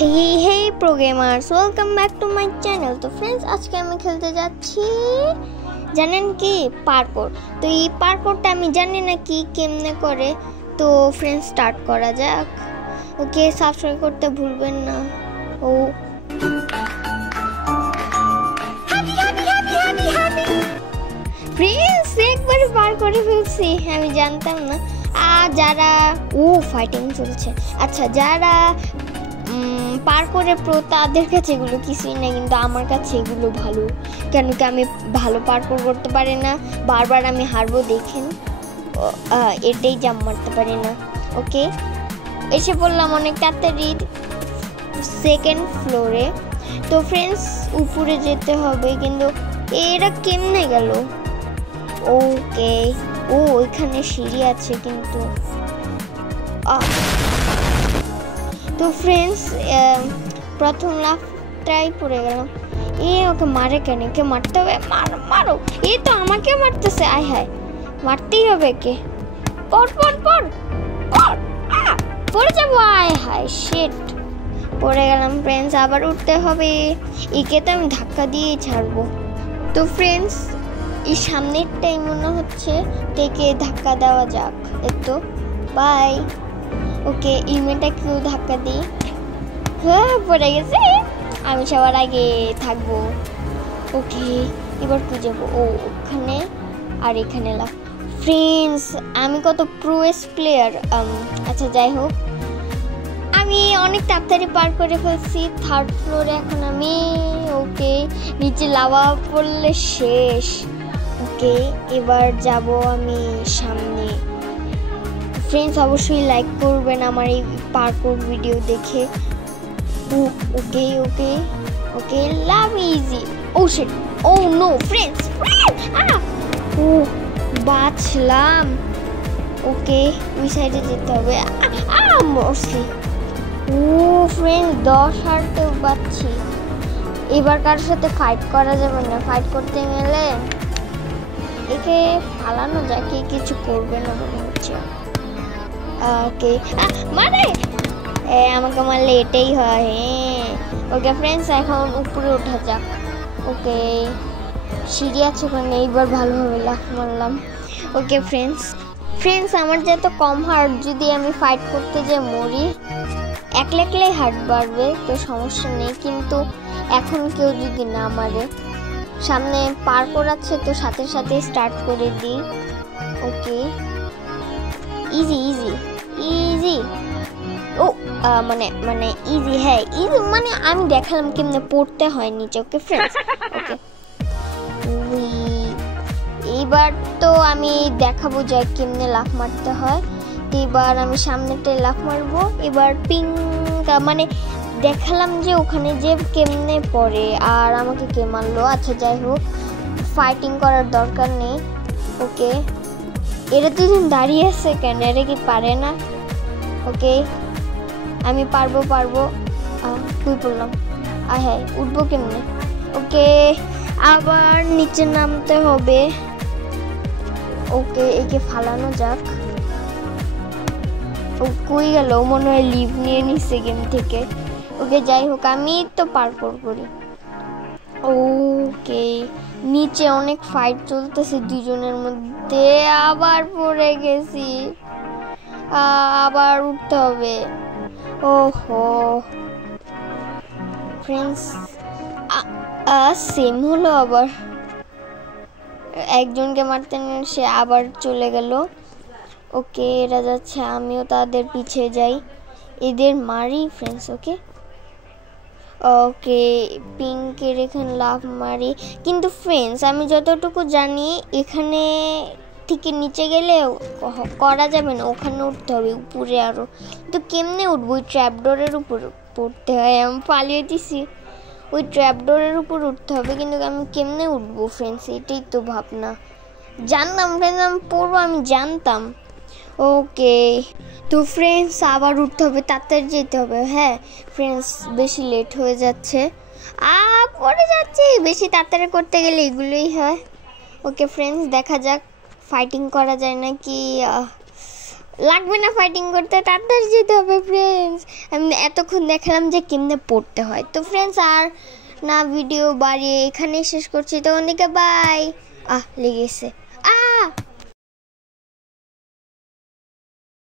Hey pro gamers, welcome back to my channel. তো friends আজকে আমি খেলতে যাচ্ছি জানেন কি পার্কোর। তো এই পার্কোরটা আমি জানি না কি কেমনে করে। তো फ्रेंड्स স্টার্ট করা যাক। ওকে, সাবস্ক্রাইব করতে ভুলবেন না। ও फ्रेंड्स একবার পার করে ফেলছি, আমি জানতাম না। যারা ফাইটিং চলছে, আচ্ছা যারা পার্কোরে প্রো তাদের কাছে এগুলো কিছুই না, কিন্তু আমার কাছে এগুলো ভালো। কেন কি আমি ভালো পার্কোর করতে পারি না, বারবার আমি হারবো। দেখেন এটাই জাম্প মারতে পারি না। ওকে, এসে পড়লাম অনেক তাড়াতাড়ি সেকেন্ড ফ্লোরে। তো ফ্রেন্ডস উপরে যেতে হবে, কিন্তু এরা কেমনে গেল? ওকে, ওইখানে সিঁড়ি আছে কিন্তু। তো फ्रेंड्स প্রথম লাফটাই পড়ে গেলাম। ওকে মারে কেন? কে মারতে হবে? মারো মারো। তো আমাকে মারতেছে। আয় হায়, মারতেই হবে। কে পড়ে যাবো। আয় হায়, শিট, পড়ে গেলাম फ्रेंड्स। আবার উঠতে হবে। একে তো আমি ধাক্কা দিয়েই ছাড়বো। তো फ्रेंड्स এই সামনেরটাই মনে হচ্ছে, থেকে ধাক্কা দেওয়া যাক। একটু বাই। ওকে, ইমেলটা কেউ ধাক্কা দিই। পড়ে গেছে। আমি সবার আগে থাকবো। ওকে, এবার কি যাবো? ওখানে আর এখানে লাভ। ফ্রেন্ডস আমি কত প্রোয়েস প্লেয়ার। আচ্ছা যাই হোক, আমি অনেক তাড়াতাড়ি পার করে ফেলছি থার্ড ফ্লোরে এখন আমি। ওকে, নিচে লাভা পড়লে শেষ। ওকে, এবার যাব আমি সামনে। फ्रेंड्स অবশ্যই লাইক করবেন আমার এই পার্কোর ভিডিও দেখে। Okay okay okay, love easy. Shit, no friends, বাঁচলাম। ওকে, ওই সাইডে যেতে হবে। মরছি। फ्रेंड्स 10 হারতে বাঁচছি। এবার কারোর সাথে ফাইট করা যাবে না। ফাইট করতে গেলে একে ফালানো যায়, কে কিছু করবে না মনে হচ্ছে। ওকে, মারে। আমাকে মারলে এটাই হয়। ওকে फ्रेंड्स এখন উপরে ওঠা যাক। ওকে, সিঁড়ি আছে ওখানে। এইবার ভালোভাবে লাফ মারলাম। ওকে फ्रेंड्स আমার যত কম হার্ট, যদি আমি ফাইট করতে যে মরি, একলাই হার্ট বাড়বে, তো সমস্যা নেই। কিন্তু এখন কেউ যদি না মারে, সামনে পার্কোর আছে, তো সাথে সাথে স্টার্ট করে দিই। ওকে, ইজি ইজি ইজি। মানে ইজি। হ্যাঁ ইজি, মানে আমি দেখালাম কেমনে পড়তে হয় নিচে। ওকে फ्रेंड्स, ওকে এইবার তো আমি দেখাবো যে কেমনে লাফ মারতে হয়। এবার আমি সামনেটায় লাফ মারবো। এবার মানে দেখালাম যে ওখানে যে কেমনে পড়ে, আর আমাকে কে মারলো। আচ্ছা যাই হোক, ফাইটিং করার দরকার নেই। ওকে, এরা দুদিন দাঁড়িয়ে আছে কেন? এরা কি পারে না? ওকে, আমি পারবো। তুই পড়লাম। হ্যাঁ, উঠবো কেমনে? ওকে, আবার নিচে নামতে হবে। ওকে, একে ফালানো যাক। কই গেল? মনে হয় লিভ নিয়ে নিচ্ছে গেম থেকে। ওকে যাই হোক, আমি তো পার্কোর করি। ওকে, নিচে অনেক ফাইট চলতেছে দুজনের মধ্যে। আবার পড়ে গেছি। আবার উঠতে হবে। ওহো फ्रेंड्स সেম হলো। আবার একজনকে মারতে নিয়ে সে আবার চলে গেল। ওকে, এরা যাচ্ছে, আমিও তাদের পিছে যাই, এদের মারি फ्रेंड्स। ওকে ওকে, পিঙ্কের এখানে লাফ মারি। কিন্তু फ्रेंड्स আমি যতটুকু জানি, এখানে থেকে নিচে গেলে করা যাবে না, ওখানে উঠতে হবে উপরে আরো। তো কেমনে উঠবো? ওই ট্র্যাপডোরের উপর পড়তে হয়। আমি পালিয়ে দিছি। ওই ট্র্যাপডোরের উপর উঠতে হবে, কিন্তু আমি কেমনে উঠবো फ्रेंड्स? এটাই তো ভাবনা। জানতাম फ्रेंड्स আমি পড়বো, আমি জানতাম। ওকে, তো फ्रेंड्स আবার উঠতে হবে, তাড়াতাড়ি যেতে হবে। হ্যাঁ फ्रेंड्स বেশি লেট হয়ে যাচ্ছে। পড়ে যাচ্ছি। বেশি তাড়াতাড়ি করতে গেলে এগুলোই হয়। ওকে फ्रेंड्स দেখা যাক ফাইটিং করা যায় নাকি। লাগবে না ফাইটিং করতে, তাড়াতাড়ি যেতে হবে ফ্রেন্ডস। আমি এতক্ষণ দেখালাম যে কেমনে পড়তে হয়। তো ফ্রেন্ডস আর না ভিডিও বাড়িয়ে এখানেই শেষ করছি, তো অনেকে বাই। লেগেছে।